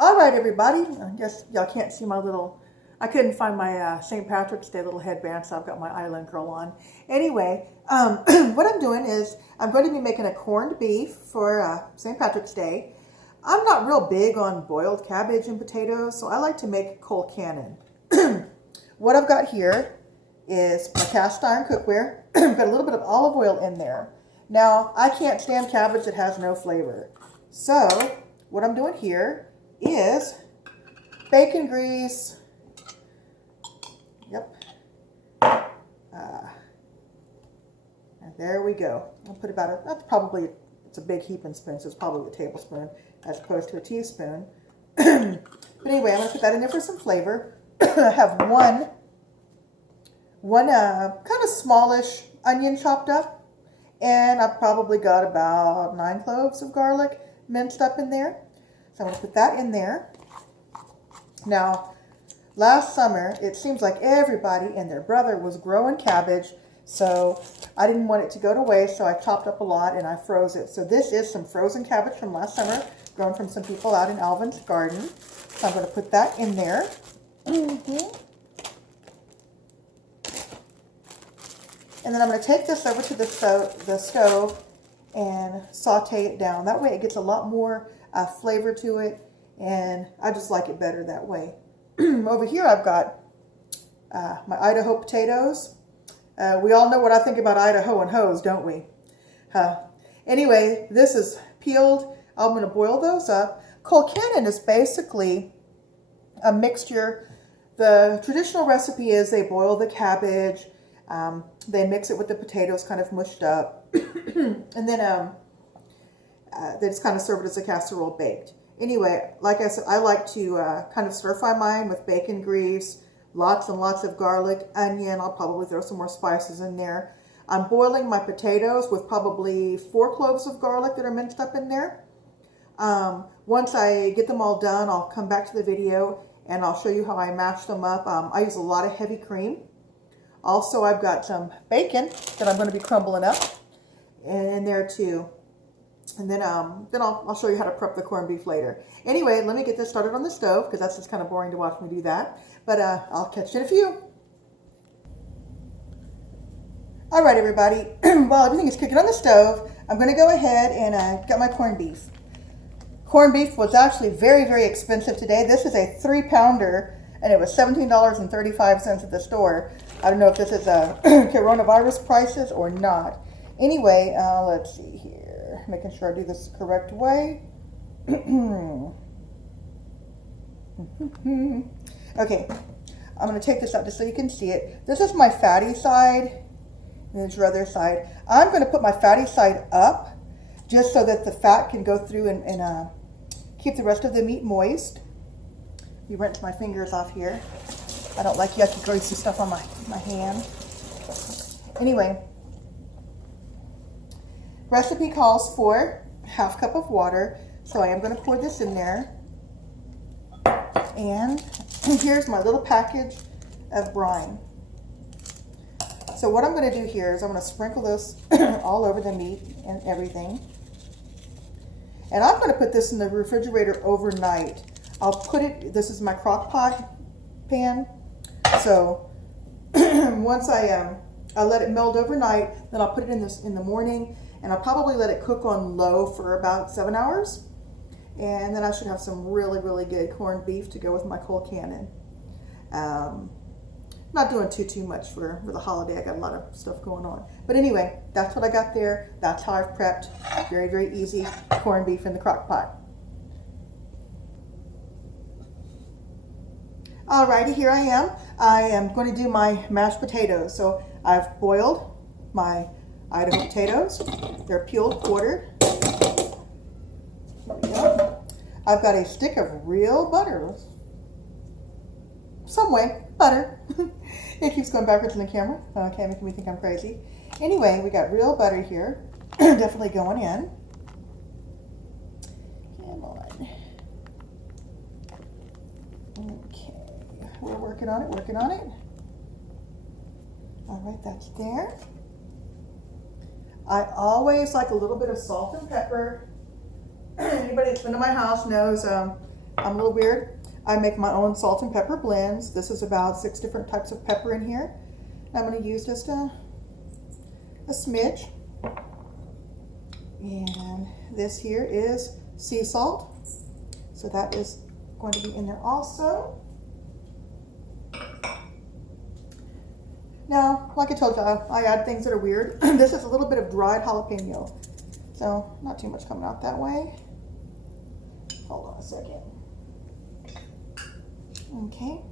All right, everybody. I guess y'all can't see my little, I couldn't find my St. Patrick's Day little headband, so I've got my island girl on. Anyway, what I'm doing is I'm going to be making a corned beef for St. Patrick's Day. I'm not real big on boiled cabbage and potatoes, so I like to make cold cannon. What I've got here is my cast iron cookware. Got a little bit of olive oil in there. Now, I can't stand cabbage that has no flavor. So, what I'm doing here is bacon grease. Yep. And there we go. I'll put about it's a big heaping spoon, so it's probably a tablespoon as opposed to a teaspoon. But anyway, I'm going to put that in there for some flavor. I have one kind of smallish onion chopped up, and I've probably got about 9 cloves of garlic minced up in there. So I'm going to put that in there. Now, last summer, it seems like everybody and their brother was growing cabbage, so I didn't want it to go to waste, so I chopped up a lot and I froze it. So this is some frozen cabbage from last summer, grown from some people out in Alvin's garden. So I'm going to put that in there. And then I'm going to take this over to the stove and saute it down. That way it gets a lot more flavor to it, and I just like it better that way. Over here I've got my Idaho potatoes. We all know what I think about Idaho and hoes, don't we? Anyway, this is peeled. I'm going to boil those up. Cold cannon is basically a mixture. The traditional recipe is they boil the cabbage, they mix it with the potatoes kind of mushed up, and then they just kind of serve it as a casserole baked. Anyway, like I said, I like to kind of stir fry mine with bacon grease, lots and lots of garlic, onion. I'll probably throw some more spices in there. I'm boiling my potatoes with probably 4 cloves of garlic that are minced up in there. Once I get them all done, I'll come back to the video and I'll show you how I mash them up. I use a lot of heavy cream. Also, I've got some bacon that I'm going to be crumbling up in there too. And then I'll show you how to prep the corned beef later. Anyway, let me get this started on the stove because that's just kind of boring to watch me do that. But I'll catch you in a few. All right, everybody. While everything is cooking on the stove, I'm going to go ahead and get my corned beef. Corned beef was actually very, very expensive today. This is a 3-pounder, and it was $17.35 at the store. I don't know if this is coronavirus prices or not. Anyway, let's see here. Making sure I do this the correct way. Okay, I'm going to take this out just so you can see it. This is my fatty side, and there's your other side. I'm going to put my fatty side up just so that the fat can go through and keep the rest of the meat moist. You rinse my fingers off here. I don't like yucky, greasy stuff on my hand. Anyway, recipe calls for 1/2 cup of water, so I am going to pour this in there. And here's my little package of brine. So what I'm going to do here is I'm going to sprinkle this all over the meat and everything. And I'm going to put this in the refrigerator overnight. I'll put it, this is my crock pot pan. So once I let it melt overnight, then I'll put it in the morning, and I'll probably let it cook on low for about 7 hours. And then I should have some really, really good corned beef to go with my cold cannon. Not doing too much for the holiday. I got a lot of stuff going on. But anyway, that's what I got there. That's how I've prepped. Very, very easy corned beef in the crock pot. Alrighty, here I am. I am going to do my mashed potatoes. So I've boiled my Idaho potatoes. They're peeled, quartered. There we go. I've got a stick of real butter. Some way, butter. It keeps going backwards in the camera. Okay, making me think I'm crazy. Anyway, we got real butter here. Definitely going in. Come on. Okay. We're working on it. All right, that's there. I always like a little bit of salt and pepper. Anybody that's been to my house knows I'm a little weird. I make my own salt and pepper blends. This is about 6 different types of pepper in here. I'm going to use just a smidge. And this here is sea salt. So that is going to be in there also. Now, like I told you, I add things that are weird. This is a little bit of dried jalapeno. So not too much coming out that way. Hold on a second. Okay.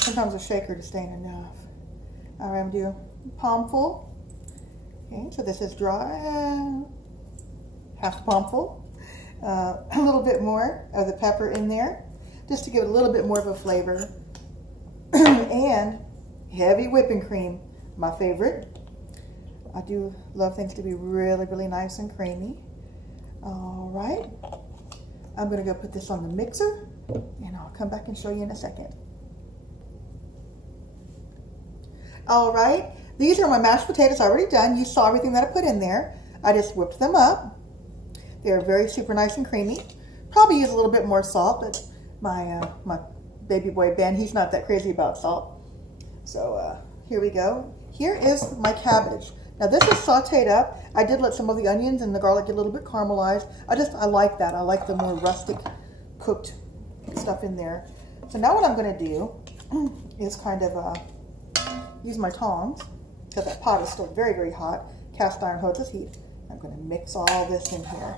Sometimes a shaker just ain't enough. All right, I'm gonna do a palmful. Okay, so this is dry, half a palmful. A little bit more of the pepper in there, just to give it a little bit more of a flavor. And heavy whipping cream, my favorite. I do love things to be really, really nice and creamy. All right, I'm gonna go put this on the mixer and I'll come back and show you in a second. All right, these are my mashed potatoes already done. You saw everything that I put in there. I just whipped them up. They're very super nice and creamy. Probably use a little bit more salt, but my baby boy Ben, he's not that crazy about salt. So here we go. Here is my cabbage. Now this is sauteed up. I did let some of the onions and the garlic get a little bit caramelized. I like that. I like the more rustic cooked stuff in there. So now what I'm gonna do is kind of use my tongs, because that pot is still very, very hot. Cast iron holds its heat. I'm gonna mix all this in here.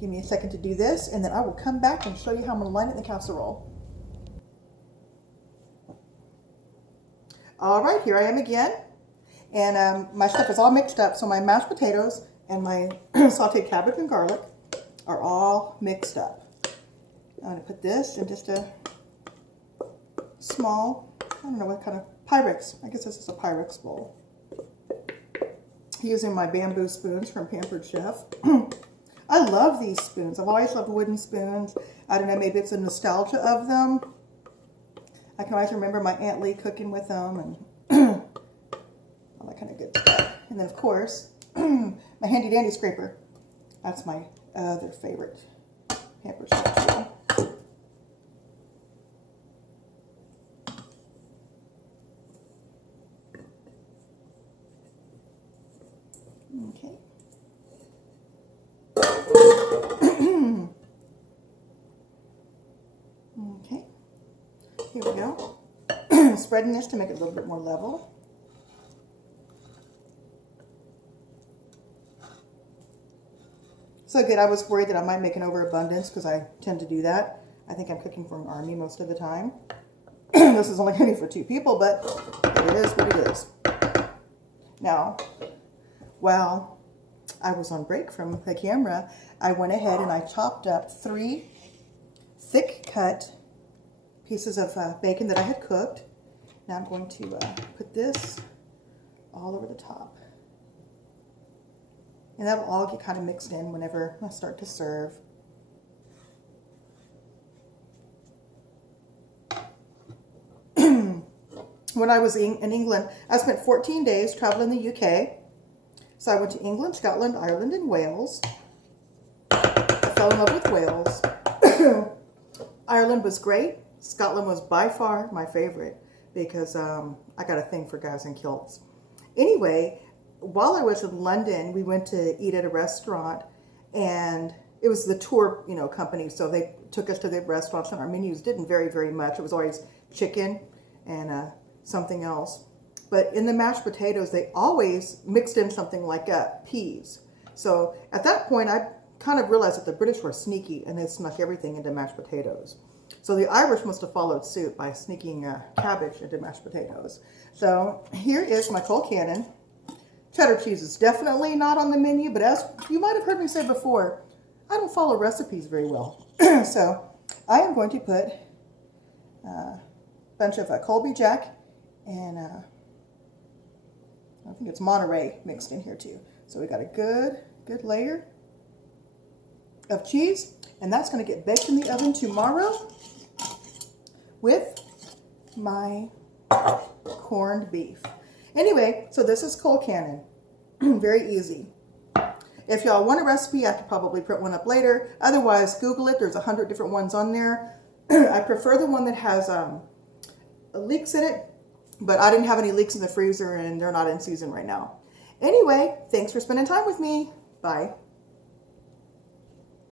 Give me a second to do this, and then I will come back and show you how I'm gonna line it in the casserole. All right, here I am again. And my stuff is all mixed up. So my mashed potatoes and my sauteed cabbage and garlic are all mixed up. I'm gonna put this in just a small, I don't know what kind of, Pyrex. I guess this is a Pyrex bowl. Using my bamboo spoons from Pampered Chef. I love these spoons. I've always loved wooden spoons. I don't know, maybe it's a nostalgia of them. I can always remember my Aunt Lee cooking with them and all that kind of good stuff. And then of course, my handy dandy scraper. That's my other favorite Pampered Chef tool. Okay. Okay. Here we go. Spreading this to make it a little bit more level. So good. I was worried that I might make an overabundance because I tend to do that. I think I'm cooking for an army most of the time. This is only going for 2 people, but it is what it is. Now, while I was on break from the camera, I went ahead and I chopped up 3 thick cut pieces of bacon that I had cooked. Now I'm going to put this all over the top. And that'll all get kind of mixed in whenever I start to serve. When I was in England, I spent 14 days traveling the UK. So I went to England, Scotland, Ireland, and Wales. I fell in love with Wales. Ireland was great. Scotland was by far my favorite because I got a thing for guys in kilts. Anyway, while I was in London, we went to eat at a restaurant, and it was the tour, company. So they took us to the restaurants, and our menus didn't vary very much. It was always chicken and something else. But in the mashed potatoes, they always mixed in something like peas. So at that point, I kind of realized that the British were sneaky, and they snuck everything into mashed potatoes. So the Irish must have followed suit by sneaking cabbage into mashed potatoes. So here is my Colcannon. Cheddar cheese is definitely not on the menu, but as you might have heard me say before, I don't follow recipes very well. So I am going to put a bunch of Colby Jack and I think it's Monterey mixed in here too. So we got a good layer of cheese, and that's going to get baked in the oven tomorrow with my corned beef. Anyway, so this is Colcannon. Very easy. If y'all want a recipe, I could probably print one up later. Otherwise, Google it. There's 100 different ones on there. I prefer the one that has leeks in it, but I didn't have any leeks in the freezer and they're not in season right now. Anyway, thanks for spending time with me. Bye.